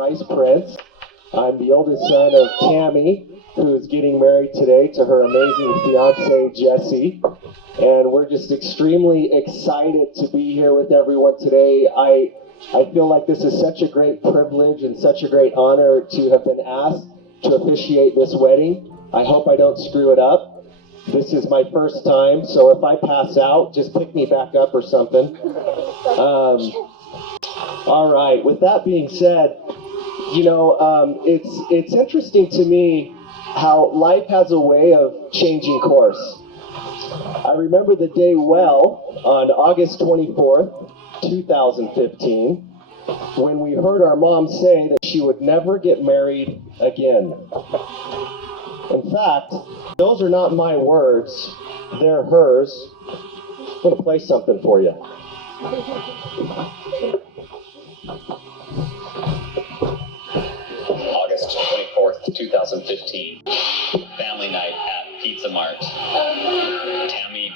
Bryce Prince. I'm the oldest son of Tammy, who is getting married today to her amazing fiance, Jesse. And we're just extremely excited to be here with everyone today. I feel like this is such a great privilege and such a great honor to have been asked to officiate this wedding. I hope I don't screw it up. This is my first time, so if I pass out, just pick me back up or something. All right, with that being said, you know, it's interesting to me how life has a way of changing course. I remember the day well on August 24th, 2015, when we heard our mom say that she would never get married again. In fact, those are not my words, they're hers. I'm going to play something for you. August 24th, 2015, family night at Pizza Mart. Tammy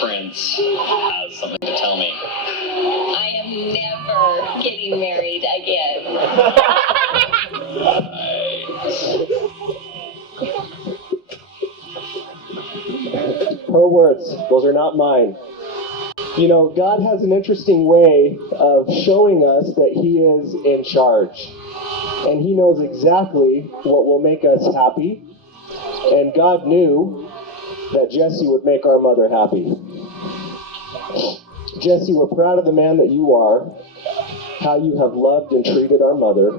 Prince has something to tell me. I am never getting married again. Her words, those are not mine. You know, God has an interesting way of showing us that He is in charge. And He knows exactly what will make us happy. And God knew that Jesse would make our mother happy. Jesse, we're proud of the man that you are, how you have loved and treated our mother.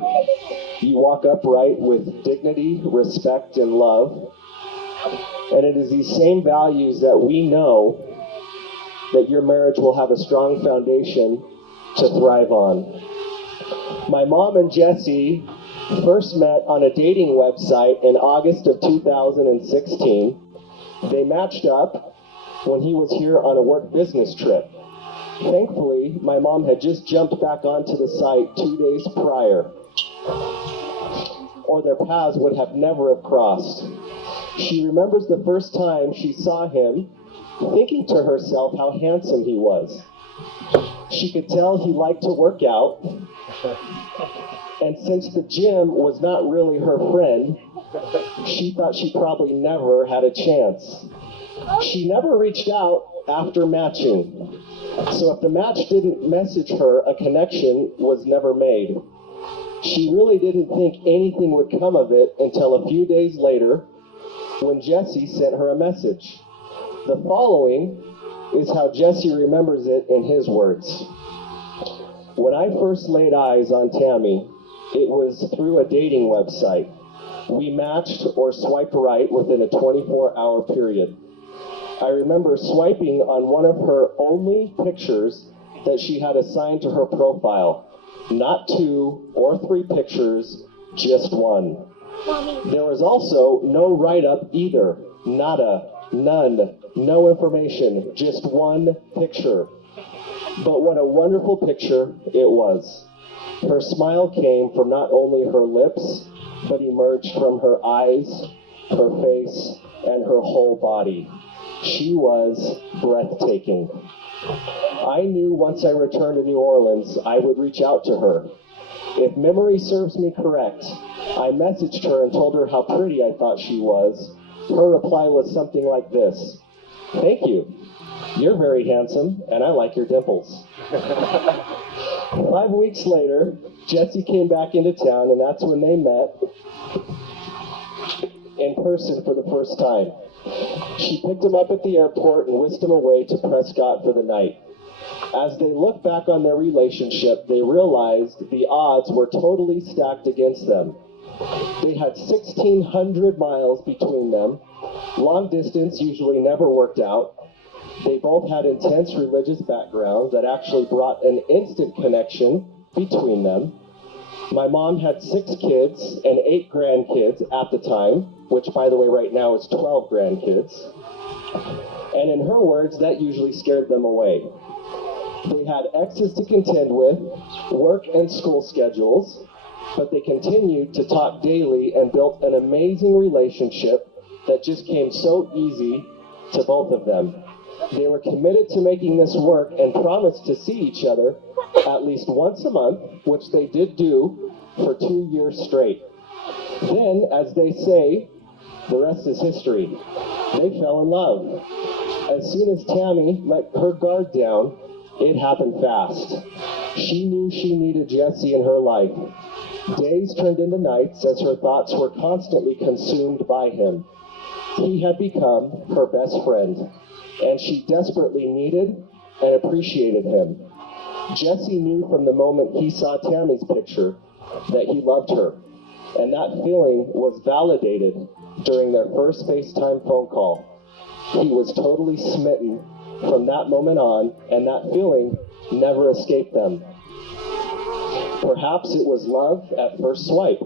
You walk upright with dignity, respect, and love. And it is these same values that we know that your marriage will have a strong foundation to thrive on. My mom and Jesse first met on a dating website in August of 2016. They matched up when he was here on a work business trip. Thankfully, my mom had just jumped back onto the site 2 days prior, or their paths would have never have crossed. She remembers the first time she saw him, thinking to herself how handsome he was. She could tell he liked to work out, and since the gym was not really her friend, she thought she probably never had a chance. She never reached out after matching, so if the match didn't message her, a connection was never made. She really didn't think anything would come of it until a few days later, when Jesse sent her a message. The following is how Jesse remembers it in his words. When I first laid eyes on Tammy, it was through a dating website. We matched or swiped right within a 24-hour period. I remember swiping on one of her only pictures that she had assigned to her profile. Not 2 or 3 pictures, just one. There was also no write-up either. Nada, none, no information, just one picture. But what a wonderful picture it was. Her smile came from not only her lips, but emerged from her eyes, her face, and her whole body. She was breathtaking. I knew once I returned to New Orleans, I would reach out to her. If memory serves me correct, I messaged her and told her how pretty I thought she was. Her reply was something like this: "Thank you. You're very handsome, and I like your dimples." 5 weeks later, Jesse came back into town, and that's when they met in person for the first time. She picked him up at the airport and whisked him away to Prescott for the night. As they looked back on their relationship, they realized the odds were totally stacked against them. They had 1,600 miles between them. Long distance usually never worked out. They both had intense religious backgrounds that actually brought an instant connection between them. My mom had 6 kids and 8 grandkids at the time, which, by the way, right now is 12 grandkids. And in her words, that usually scared them away. They had exes to contend with, work and school schedules, but they continued to talk daily and built an amazing relationship that just came so easy to both of them. They were committed to making this work and promised to see each other at least once a month, which they did do for 2 years straight. Then, as they say, the rest is history. They fell in love. As soon as Tammy let her guard down, it happened fast. She knew she needed Jesse in her life. Days turned into nights as her thoughts were constantly consumed by him. He had become her best friend, and she desperately needed and appreciated him. Jesse knew from the moment he saw Tammy's picture that he loved her, and that feeling was validated during their first FaceTime phone call. He was totally smitten from that moment on, and that feeling never escaped them. Perhaps it was love at first swipe.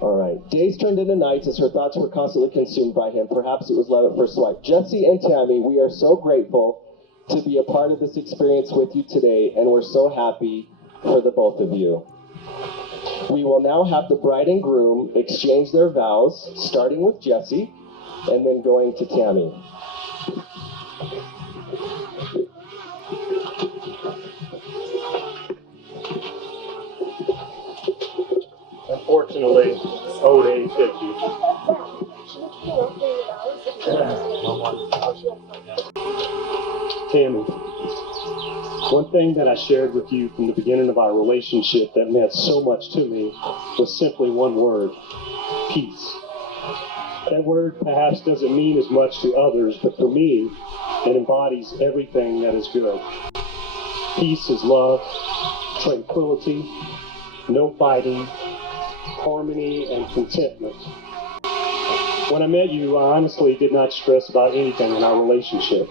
All right. Days turned into nights as her thoughts were constantly consumed by him. Perhaps it was love at first swipe. Jesse and Tammy, we are so grateful to be a part of this experience with you today, and we're so happy for the both of you. We will now have the bride and groom exchange their vows, starting with Jesse, and then going to Tammy. Unfortunately, owed age 50. Tammy, one thing that I shared with you from the beginning of our relationship that meant so much to me was simply one word: peace. That word perhaps doesn't mean as much to others, but for me, it embodies everything that is good. Peace is love, tranquility, no fighting, harmony, and contentment. When I met you, I honestly did not stress about anything in our relationship,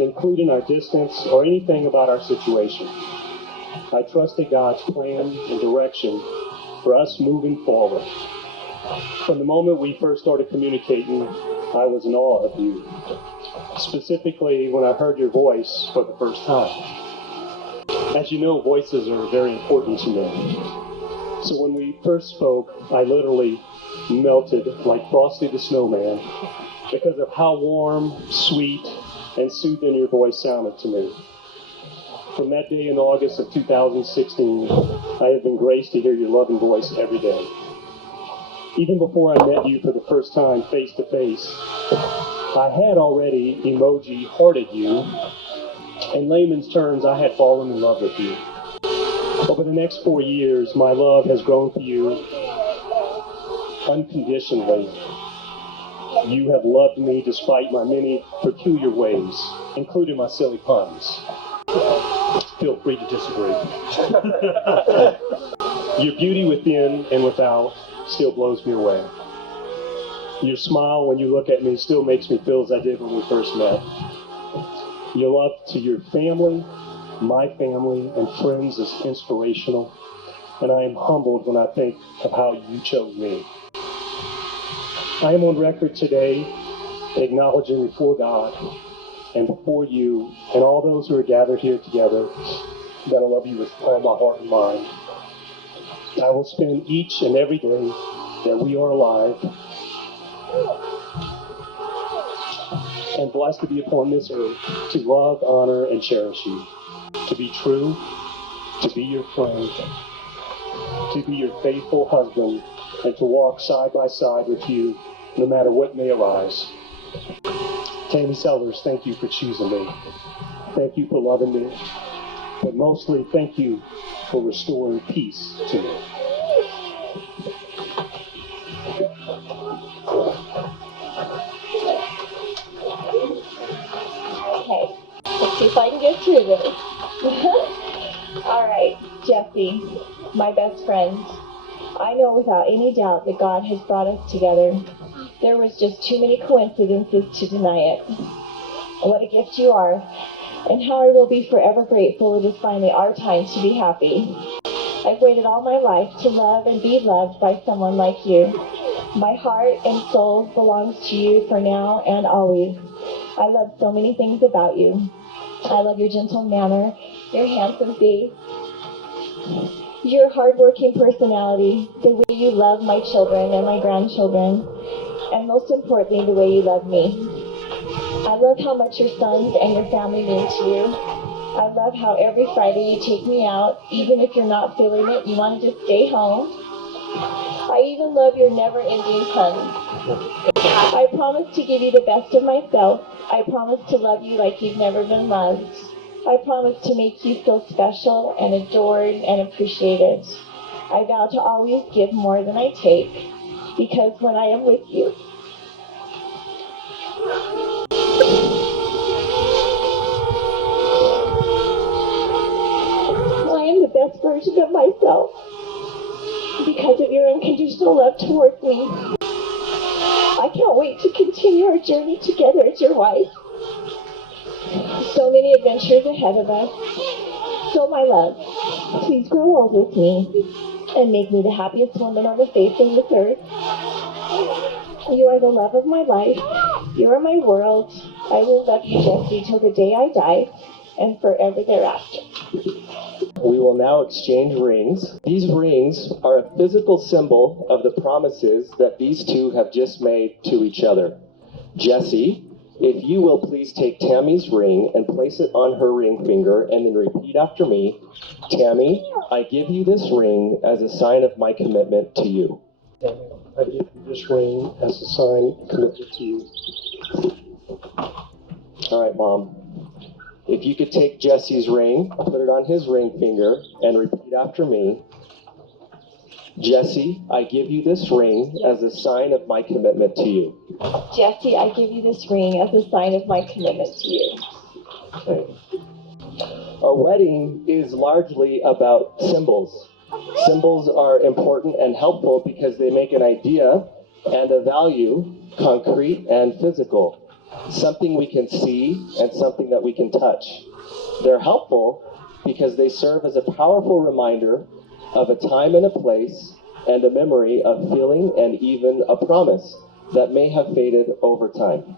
including our distance or anything about our situation. I trusted God's plan and direction for us moving forward. From the moment we first started communicating, I was in awe of you, specifically when I heard your voice for the first time. As you know, voices are very important to me. So when we first spoke, I literally melted like Frosty the Snowman because of how warm, sweet, and soothing your voice sounded to me. From that day in August of 2016, I have been graced to hear your loving voice every day. Even before I met you for the first time face to face, I had already emoji hearted you. In layman's terms, I had fallen in love with you. Over the next 4 years, my love has grown for you unconditionally. You have loved me despite my many peculiar ways, including my silly puns. Feel free to disagree. Your beauty within and without still blows me away. Your smile when you look at me still makes me feel as I did when we first met. Your love to your family, my family, and friends is inspirational, and I am humbled when I think of how you chose me. I am on record today acknowledging before God and before you and all those who are gathered here together that I love you with all my heart and mind. I will spend each and every day that we are alive and blessed to be upon this earth to love, honor, and cherish you, to be true, to be your friend, to be your faithful husband, and to walk side by side with you no matter what may arise. Tammy Sellers, thank you for choosing me. Thank you for loving me. But mostly, thank you for restoring peace to me. Okay, let's see if I can get through this. All right, Jesse, my best friend. I know without any doubt that God has brought us together. There was just too many coincidences to deny it. What a gift you are, and how I will be forever grateful it is finally our time to be happy. I've waited all my life to love and be loved by someone like you. My heart and soul belongs to you for now and always. I love so many things about you. I love your gentle manner, your handsome face, your hardworking personality, the way you love my children and my grandchildren, and most importantly, the way you love me. I love how much your sons and your family mean to you. I love how every Friday you take me out, even if you're not feeling it, you want to just stay home. I even love your never-ending puns. I promise to give you the best of myself. I promise to love you like you've never been loved. I promise to make you feel special and adored and appreciated. I vow to always give more than I take, because when I am with you, I am the best version of myself because of your unconditional love towards me. I can't wait to continue our journey together as your wife. So many adventures ahead of us. So my love, please grow old with me and make me the happiest woman on the face of this earth. You are the love of my life. You are my world. I will love you, Jesse, till the day I die and forever thereafter. We will now exchange rings. These rings are a physical symbol of the promises that these two have just made to each other. Jesse, if you will please take Tammy's ring and place it on her ring finger and then repeat after me. Tammy, I give you this ring as a sign of my commitment to you. Tammy, I give you this ring as a sign of commitment to you. All right, Mom. If you could take Jesse's ring, put it on his ring finger, and repeat after me. Jesse, I give you this ring as a sign of my commitment to you. Jesse, I give you this ring as a sign of my commitment to you. Okay. A wedding is largely about symbols. Symbols are important and helpful because they make an idea and a value concrete and physical. Something we can see and something that we can touch. They're helpful because they serve as a powerful reminder of a time and a place and a memory of feeling and even a promise that may have faded over time.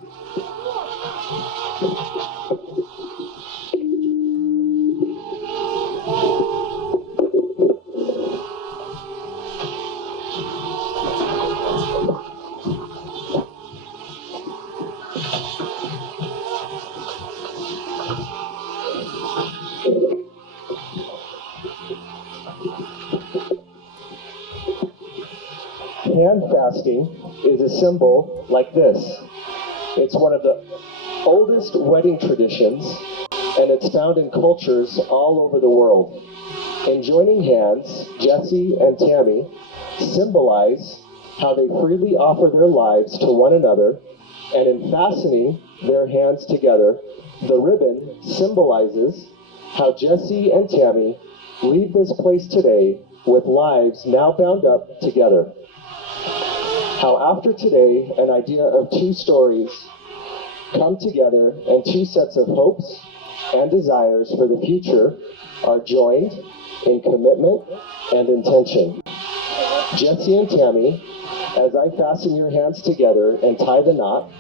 Hand fasting is a symbol like this. It's one of the oldest wedding traditions, and it's found in cultures all over the world. In joining hands, Jesse and Tammy symbolize how they freely offer their lives to one another, and in fastening their hands together, the ribbon symbolizes how Jesse and Tammy leave this place today with lives now bound up together. How after today, an idea of two stories come together and two sets of hopes and desires for the future are joined in commitment and intention. Jesse and Tammy, as I fasten your hands together and tie the knot,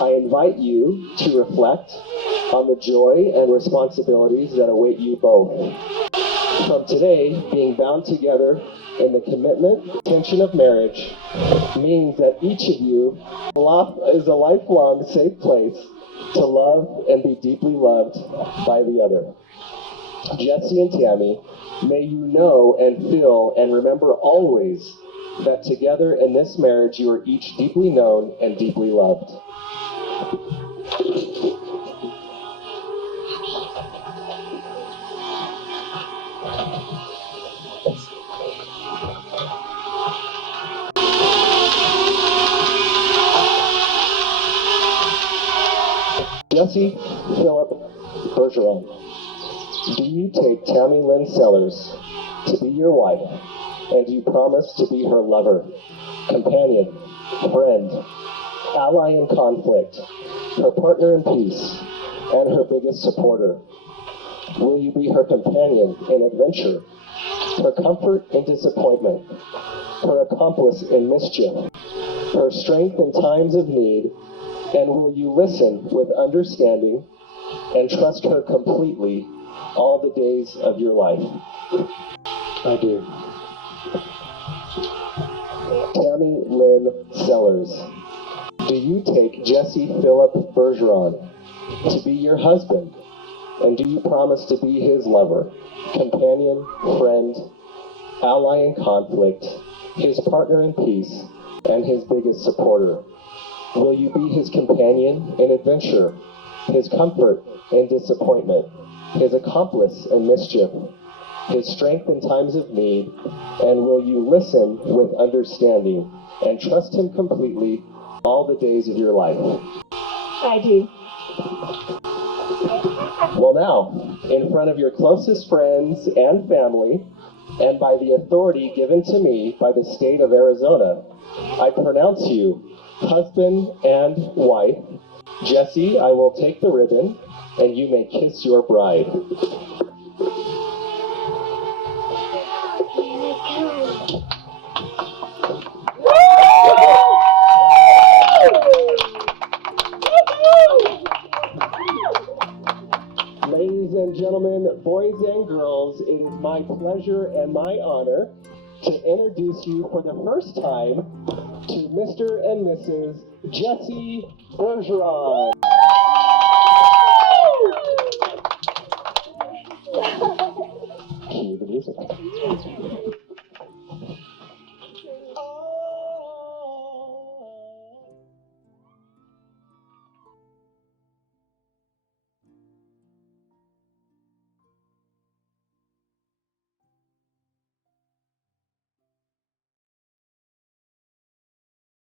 I invite you to reflect on the joy and responsibilities that await you both. From today, being bound together in the commitment, intention of marriage means that each of you is a lifelong safe place to love and be deeply loved by the other. Jesse and Tammy, may you know and feel and remember always that together in this marriage you are each deeply known and deeply loved. Jesse Philip Bergeron, do you take Tammy Lynn Sellers to be your wife, and do you promise to be her lover, companion, friend, ally in conflict, her partner in peace, and her biggest supporter? Will you be her companion in adventure, her comfort in disappointment, her accomplice in mischief, her strength in times of need, and will you listen with understanding and trust her completely all the days of your life? I do. Tammy Lynn Sellers, do you take Jesse Philip Bergeron to be your husband? And do you promise to be his lover, companion, friend, ally in conflict, his partner in peace, and his biggest supporter? Will you be his companion in adventure, his comfort in disappointment, his accomplice in mischief, his strength in times of need, and will you listen with understanding and trust him completely all the days of your life? I do. Well now, in front of your closest friends and family, and by the authority given to me by the state of Arizona, I pronounce you husband and wife. Jesse, I will take the ribbon, and you may kiss your bride. Ladies and gentlemen, boys and girls, it is my pleasure and my honor to introduce you for the first time to Mr. and Mrs. Jesse Bergeron. Cue the music.